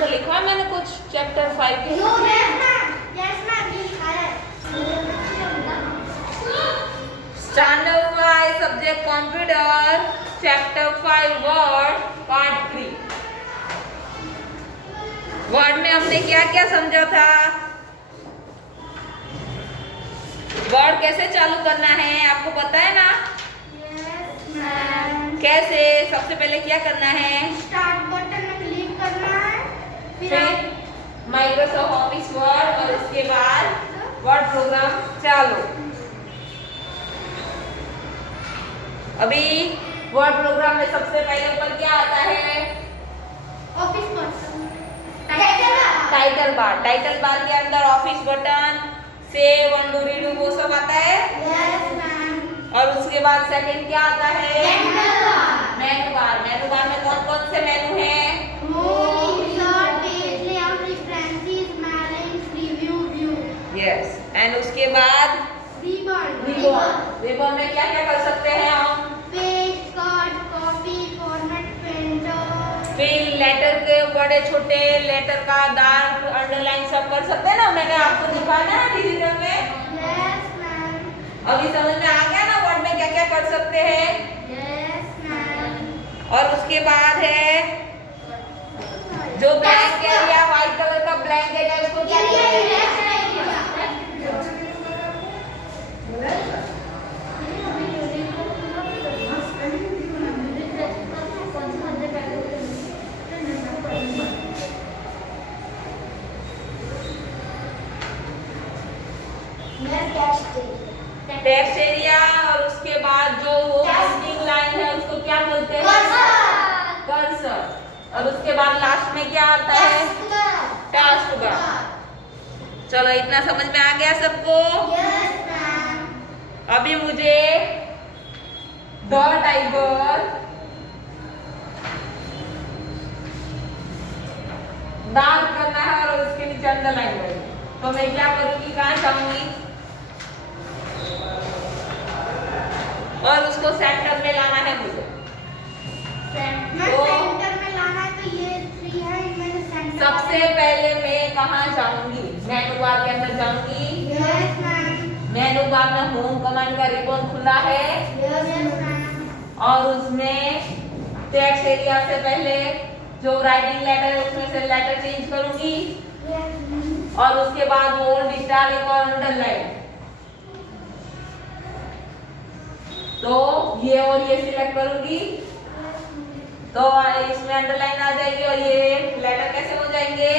आंसर लिखा है मैंने कुछ चैप्टर 5 के। नो मैम, यस मैम, ये लिखा है। स्टैंडर्ड 5 subject computer chapter 5 word part 3। वर्ड में हमने क्या क्या समझा था? वर्ड कैसे चालू करना है आपको पता है ना? Yes ma'am. कैसे? सबसे पहले क्या करना है? स्टार्ट बटन में क्लिक करना है, फिर माइक्रोसॉफ्ट ऑफिस वर्ड और उसके बाद वर्ड प्रोग्राम चालू। अभी वर्ड प्रोग्राम में सबसे पहले ऊपर क्या आता है? Office button, title bar. Title bar के अंदर office button, save, undo, redo वो सब आता है। Yes ma'am. और उसके बाद सेकंड क्या आता है? मेनू बार। मेनू बार। मेनू बार में कौन कौन से मेनू हैं? Home, insert, page layout, references, manage, review, view. Yes. And उसके बाद रिबन। रिबन में क्या क्या कर सकते हैं हम? Paste, cut, copy, format, printer. फिर लेटर के बड़े छोटे लेटर का डार्क अंडरलाइन सब कर सकते हैं ना, मैंने आपको दिखाया ना डिजिटल में। Yes ma'am. अभी समझ में आ गया ना वर्ड में क्या क्या कर सकते हैं? Yes ma'am. और उसके बाद है जो ब्लैंक एरिया, व्हाइट कलर का ब्लैंक एरिया, उसको क्या कहते हैं? Text area. और उसके बाद जो वो प्रिंटिंग लाइन है उसको क्या बोलते हैं? कर्सर। और उसके बाद लास्ट में क्या आता है? Task bar. चलो इतना समझ में आ गया सबको? Yes ma'am. अभी मुझे द टाइगर डार्क करना है और उसके नीचे अंडरलाइन करना है। तो मैं क्या करूंगी, कहाँ जाऊंगी और उसको सेंटर में लाना है मुझे। सेंटर में लाना है तो ये 3 है, इनमें सेंटर। सबसे पहले मैं कहाँ जाऊंगी? मेनू बार के अंदर जाऊंगी। Yes ma'am. मेनू बार में होम कमांड का रिबन खुला है यस मैम। और उसमें टेक्स्ट एरिया से पहले जो राइटिंग लेटर है उसमें से लेटर चेंज करूंगी और उसके बाद बोल्ड, इटालिक और अंडरलाइन। तो ये और ये सिलेक्ट करूंगी तो इसमें अंडरलाइन आ जाएगी और ये लेटर कैसे हो जाएंगे?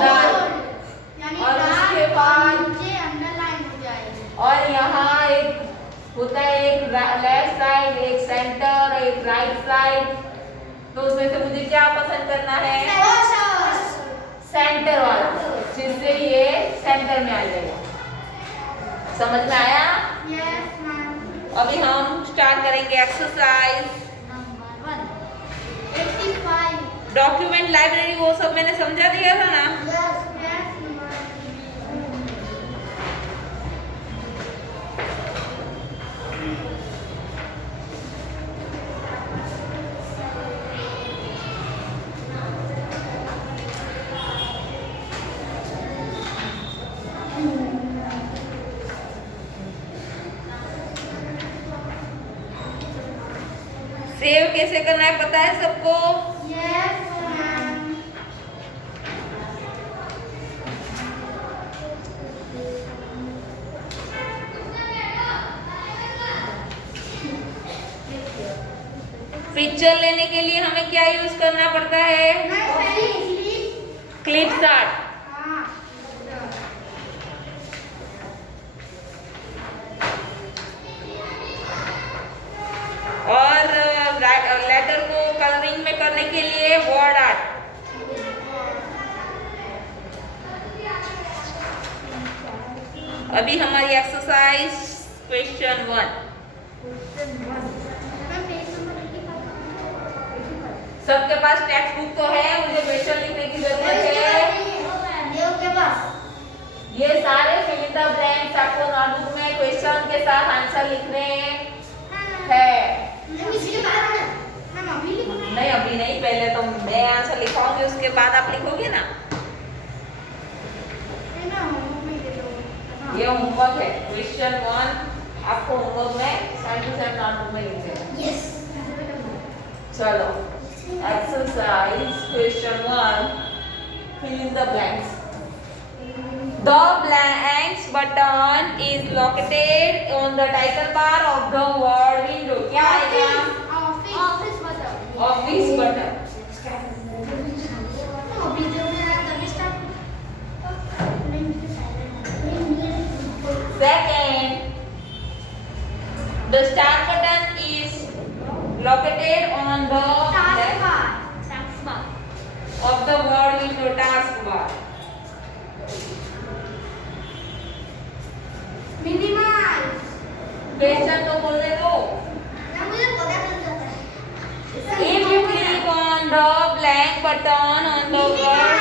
डार्क। और उसके बाद नीचे अंडरलाइन हो जाएगी। और यहाँ एक होता है, एक लेफ्ट साइड, एक सेंटर, एक राइट साइड। तो उसमें से मुझे क्या पसंद करना है? सेंटर वाला, जिससे ये सेंटर में आ जाएगा। समझ में आया? Yes ma'am. अभी हम स्टार्ट करेंगे एक्सरसाइज नंबर 1 85। डॉक्यूमेंट लाइब्रेरी वो सब मैंने समझा दिया था ना। यस। सेव कैसे करना है पता है सबको? Yes ma'am. पिक्चर लेने के लिए हमें क्या यूज करना पड़ता है? Clip art. और लेटर को कलरिंग में करने के लिए वर्ड आर्ट। अभी हमारी एक्सरसाइज क्वेश्चन 1। सबके पास टेक्स्ट बुक तो है, मुझे क्वेश्चन लिखने की जरूरत है। ये सारे फिल इन द ब्लैंक्स आपको नोटबुक में क्वेश्चन के साथ आंसर लिखने हैं। नहीं अभी नहीं, पहले तो मैं आंसर लिखाऊंगी, उसके बाद आप लिखोगे ना। ये होमवर्क है, क्वेश्चन 1 आपको होमवर्क में 7 नोटबुक में लिख देना। चलो exercise question 1, fill in the blanks. The blanks button is located on the title bar of the word window. क्या आएगा? Office button. Second, the start button is located on the left of the word window taskbar. Question तो बोलने दो. If you click on the blank button on the word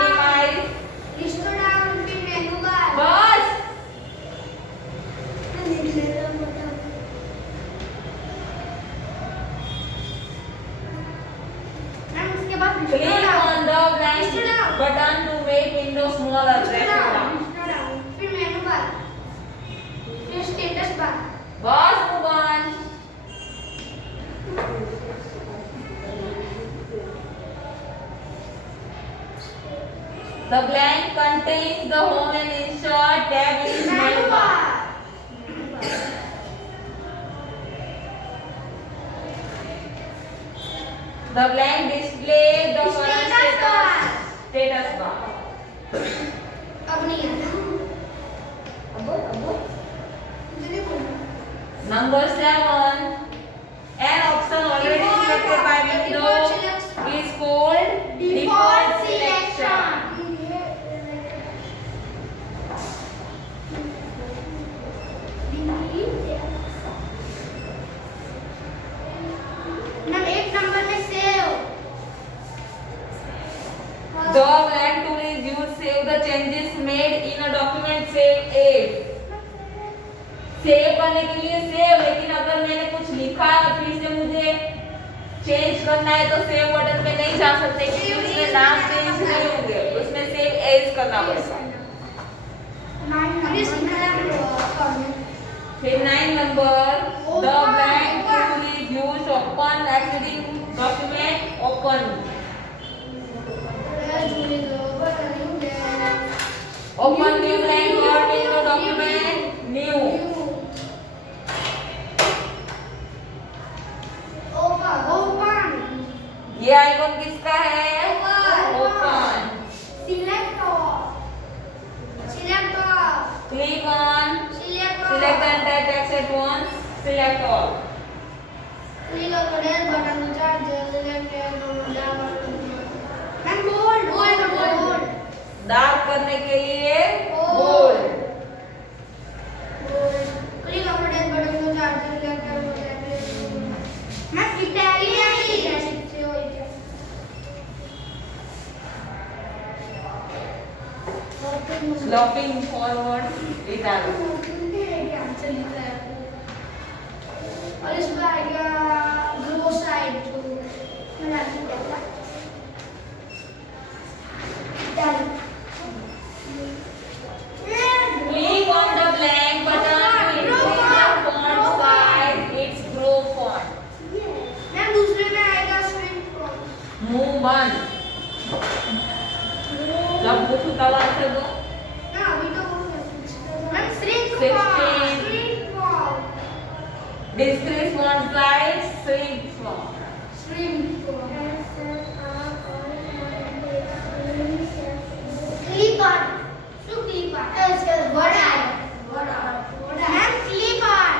minimize, बस click on the blank button to make window smaller. बस move on. The blank contains the home and insert tab in menu bar. The blank displays the current status bar. Number 7. An option already selected by Windows is called default selection. The blank tool is used to save the changes made in a document. Save as. Save करने के लिए सेव, लेकिन अगर मैंने कुछ लिखा है और फिर से मुझे चेंज करना है तो सेव बटन पे नहीं जा सकते क्योंकि उसमें नाम चेंज नहीं होंगे, उसमें सेव एज करना पड़ेगा। फिर 9 number, the blank tool is used to open existing document. Open. Open new blank word window document. New. ये आइकॉन किसका है? Open. Click on. Select the entire text at once. Select all. Dark करने के लिए bold. Sloping forward italic. और इसमें आएगा glow side to Click on the blank button to increase the font size. It's grow font. Ma'am दूसरे में आएगा string font. Move on. जब पूछूं तब आंसर दो. ना अभी तो ma'am string 16. Decrease font size. Shrink font. String font. Click on. Shoe click on. इसका वर्ड आएगा. Ma'am click on.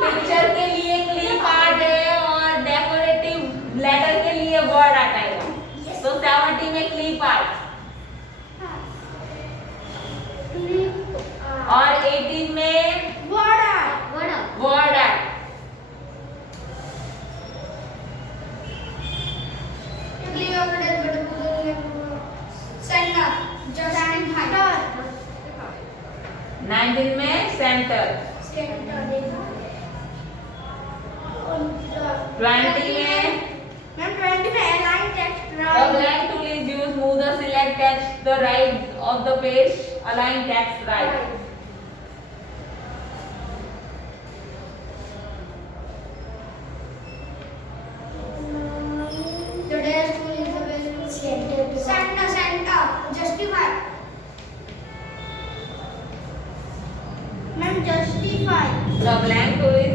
पिक्चर के लिए क्लिक आर्ट है और डेकोरेटिव लेटर के लिए वर्ड आर्ट आएगा. तो 70 में क्लिक आर्ट और 18 में word art. Word art. Click on the button centre. Just 19 में सेंटर. सेंटर देखा. 20 में मैम 20 में align text the right. blank tool is used. Move the select text the right of the page. Align text right. The dash tool is available. Center. Justify. Ma'am, justify. The blank tool is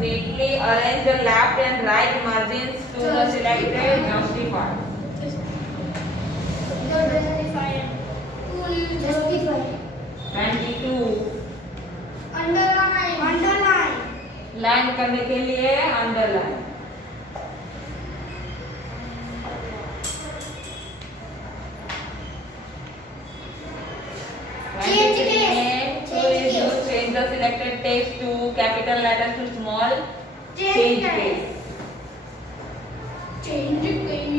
neatly arrange the left and right margins to the selected. Justify. The justify tool is justify. 22 Underline. Line करने के लिए underline. Change the selected text to capital letters to small. Change case. Change case.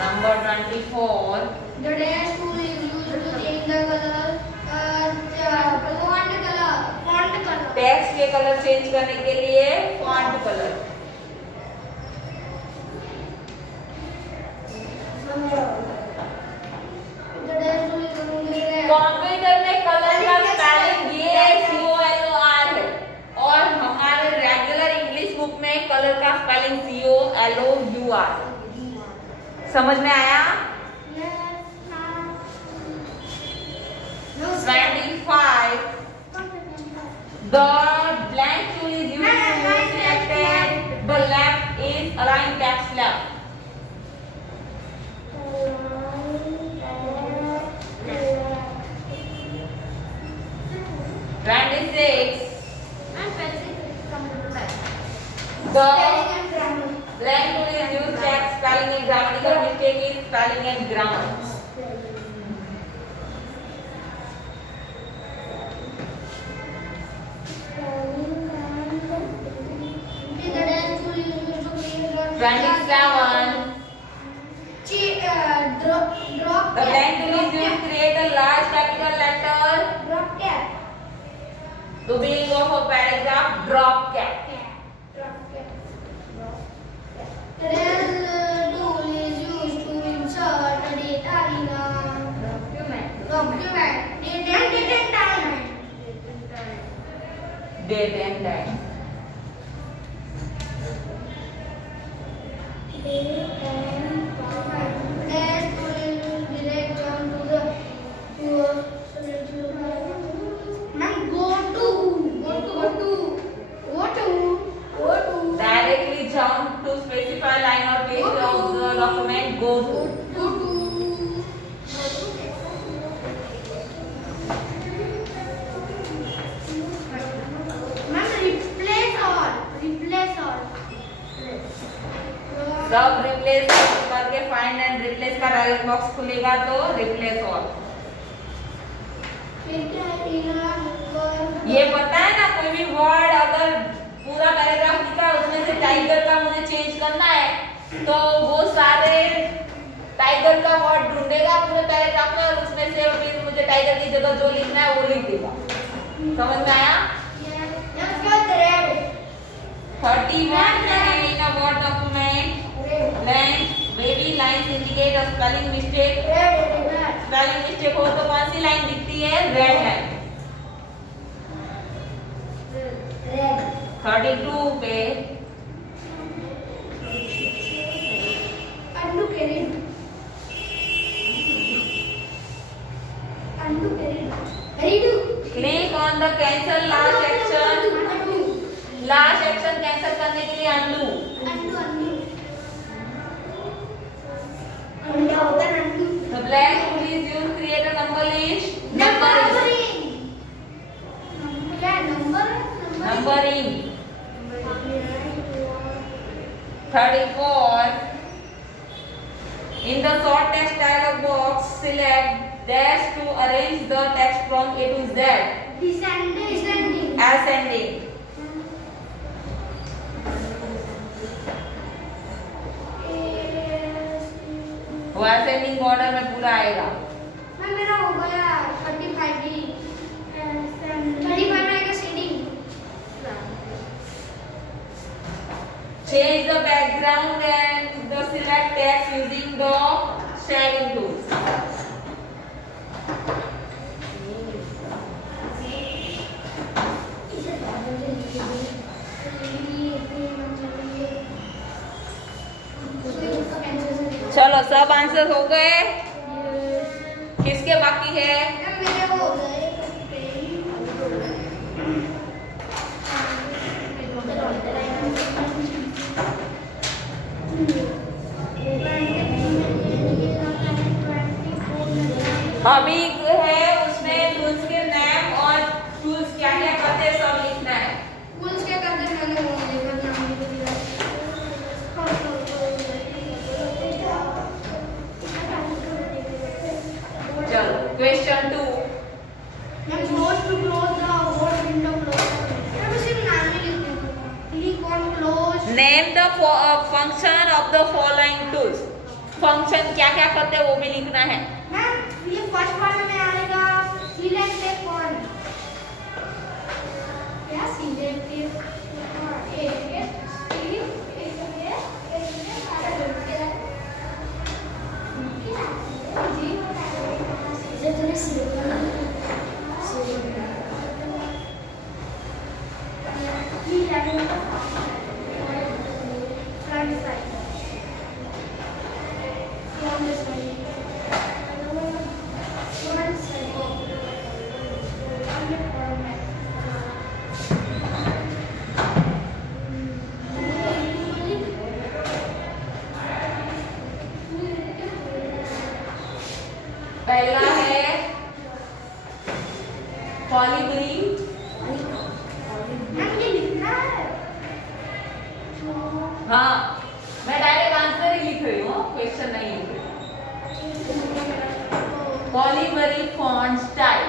Number 24. The dash tool is used to change the color. Font color. Text के colour change करने के लिए font colour. Computer में कलर का स्पेलिंग ये COLOR है और हमारे रेगुलर इंग्लिश बुक में कलर का स्पेलिंग COLOUR. समझ में आया? 25. The blank tool is used to move selected. The left is align text left. The blank tool is used to check spelling and grammatical mistake is spelling and grammar. The blank tool is used to create a large capital letter. Drop cap. The beginning of a paragraph. Drop cap. The dash tool is used to insert the data in a document. Date and time. Date and time. Dash tool is direct jump to the ma'am, go to Directly jump to specify line or page of the document. Go to. सब रिप्लेस करके find and replace का dialogue box खुलेगा तो replace all. ये पता है ना, कोई भी वर्ड अगर पूरा पैराग्राफ लिखा है उसमें से टाइगर का मुझे चेंज करना है तो वो सारे टाइगर का वर्ड ढूंढेगा पूरे पैराग्राफ में और उसमें से फिर मुझे टाइगर की जगह जो लिखना है वो लिख देगा. समझ में आया? 31 in a word document. Blank wavy lines indicate a spelling mistake. Spelling mistake हो तो कौन सी लाइन दिखती है? Red line. 32 पे click on the cancel last action. Last action cancel करने के लिए undo. The blank tool is used to create a number list. Numbering. 34. In the short text dialog box, select dash to arrange the text from A to Z. Ascending. वो ascending order में पूरा आएगा. मेरा हो गया 35D. background and the select text using the shading tools. चलो सब आंसर हो गए, किसके बाकी है? मेरे हो गए अभी है उसमें टूल्स के नाम और टूल्स क्या क्या करते हैं सब लिखना है। टूल्स क्या करते हैं मैंने वो लिखा नाम भी दिया। चलो क्वेश्चन 2। मैं supposed to close the whole window close। मैं बस सिर्फ नाम ही लिखने को। Click on close। Name the function of the following tools. Function क्या क्या करते हैं वो भी लिखना है। मैम ये फर्स्ट वाले में आएगा सिलेक्ट ए फॉन्ट। क्या सिलेक्ट ए पहला है कॉलिबरी। मैम ये लिखना है। हाँ मैं डायरेक्ट आंसर ही लिख रही हूँ, क्वेश्चन नहीं लिख रही। Calibri font style.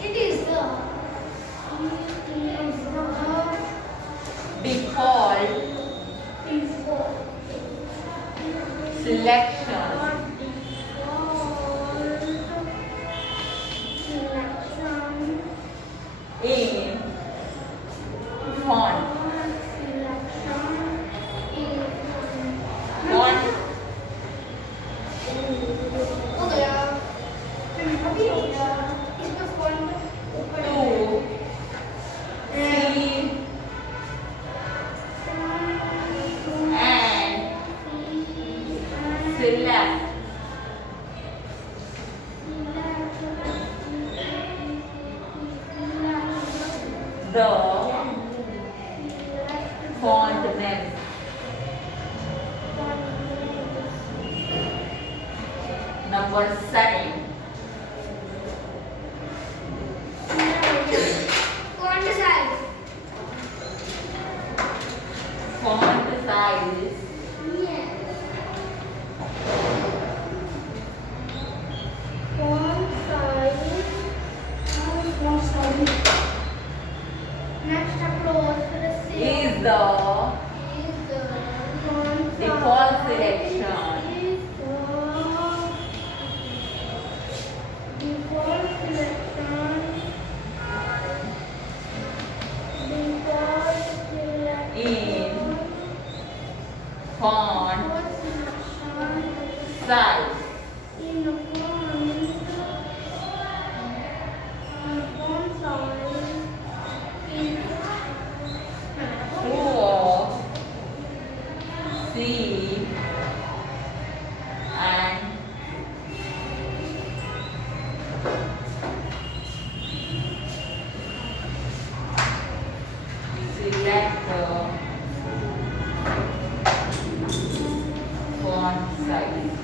It is the default selection in font हो गया। अभी हो गया। इसका फॉन्ट ऊपर to see and select the font name. Number 7. Font size Font size next approach is the default selection in font size. To see and select the font size.